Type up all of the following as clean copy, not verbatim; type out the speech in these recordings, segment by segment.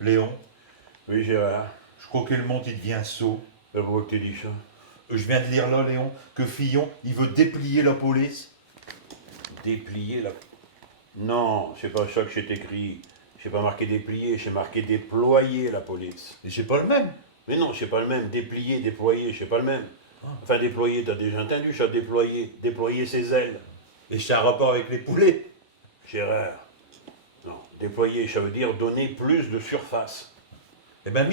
Léon, Oui, Gérard. je crois que le monde il devient sot. Pourquoi que tu dis ça? Je viens de lire là, Léon, que Fillon, il veut déplier la police. Déplier la... Non, c'est pas ça que j'ai écrit. J'ai pas marqué déplier, j'ai marqué déployer la police. Et c'est pas le même. Mais non, c'est pas le même. Déplier, déployer, c'est pas le même. Enfin, déployer, t'as déjà entendu ça, déployer. Déployer ses ailes. Et c'est un rapport avec les poulets. Gérard. Non, déployer, ça veut dire donner plus de surface. Eh ben,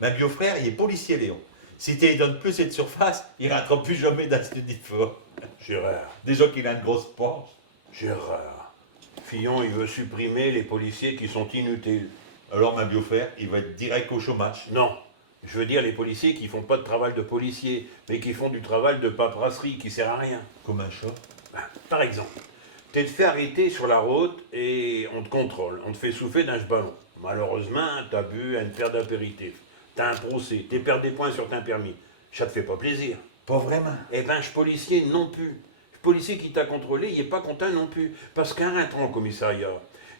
ma biofrère, il est policier, Léon. Si tu lui donnes plus cette surface, il rentrera plus jamais dans ce fort. Gérard. Déjà qu'il a une grosse porte. Gérard. Fillon, il veut supprimer les policiers qui sont inutiles. Alors, ma biofrère, il va être direct au chômage. Non. Je veux dire les policiers qui font pas de travail de policier, mais qui font du travail de paperasserie qui sert à rien. Comme un chat. Ben, par exemple, tu te fait arrêter sur la route et on te contrôle, on te fait souffler d'un ballon. Malheureusement, t'as bu à une paire d'apéritifs. T'as un procès, t'es perds des points sur ton permis. Ça te fait pas plaisir. Pas vraiment. Eh ben, ce policier non plus. Ce policier qui t'a contrôlé, il est pas content non plus. Parce qu'un rentrant au commissariat,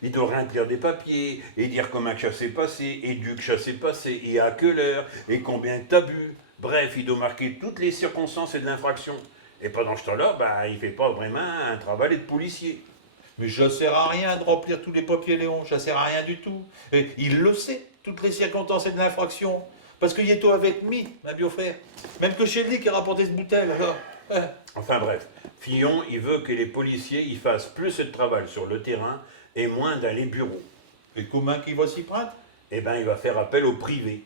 il doit remplir des papiers, et dire comment que ça s'est passé, et du que ça s'est passé, et à quelle heure, et combien t'as bu. Bref, il doit marquer toutes les circonstances et de l'infraction. Et pendant ce temps-là, bah, il fait pas vraiment un travail de policier. Mais ça sert à rien de remplir tous les papiers, Léon. Ça sert à rien du tout. Et il le sait, toutes les circonstances et de l'infraction. Parce qu'il est tout avec mi, ma biofrère. Même que chez lui qui a rapporté ce bouteille, alors. Enfin bref, Fillon, il veut que les policiers ils fassent plus de travail sur le terrain et moins dans les bureaux. Et comment qu'il va s'y prendre? Eh ben, il va faire appel au privé.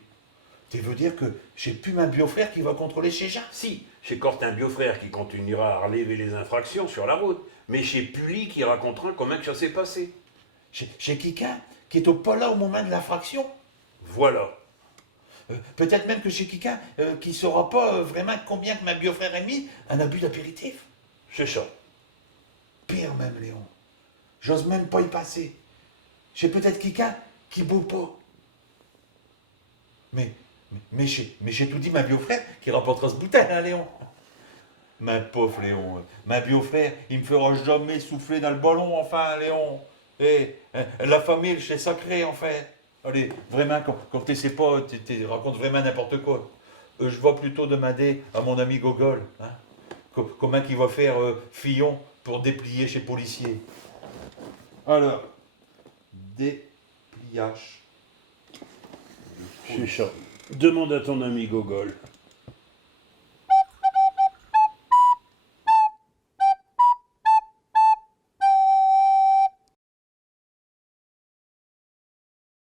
Tu veux dire que j'ai plus ma biofrère qui va contrôler chez Jean? Si, chez Cortin Biofrère qui continuera à relever les infractions sur la route, mais chez Pully qui racontera comment que ça s'est passé. Chez Kika, qui est pas là au moment de l'infraction? Voilà. Peut-être même que chez Kika, qui saura pas vraiment combien que ma biofrère a mis un abus d'apéritif. C'est ça. Pire même, Léon. J'ose même pas y passer. J'ai peut-être Kika qui boit pas. Mais j'ai tout dit ma biofrère qui rapportera ce bouteille, hein, Léon. Ma pauvre Léon, ma biofrère, il me fera jamais souffler dans le ballon, enfin, Léon. Et la famille, c'est sacré, en fait. Allez, vraiment, quand tu sais pas, tu racontes vraiment n'importe quoi. Je vais plutôt demander à mon ami Gogol, hein, comment il va faire Fillon pour déplier chez policier. Alors, dépliage. C'est ça. Demande à ton ami Gogol.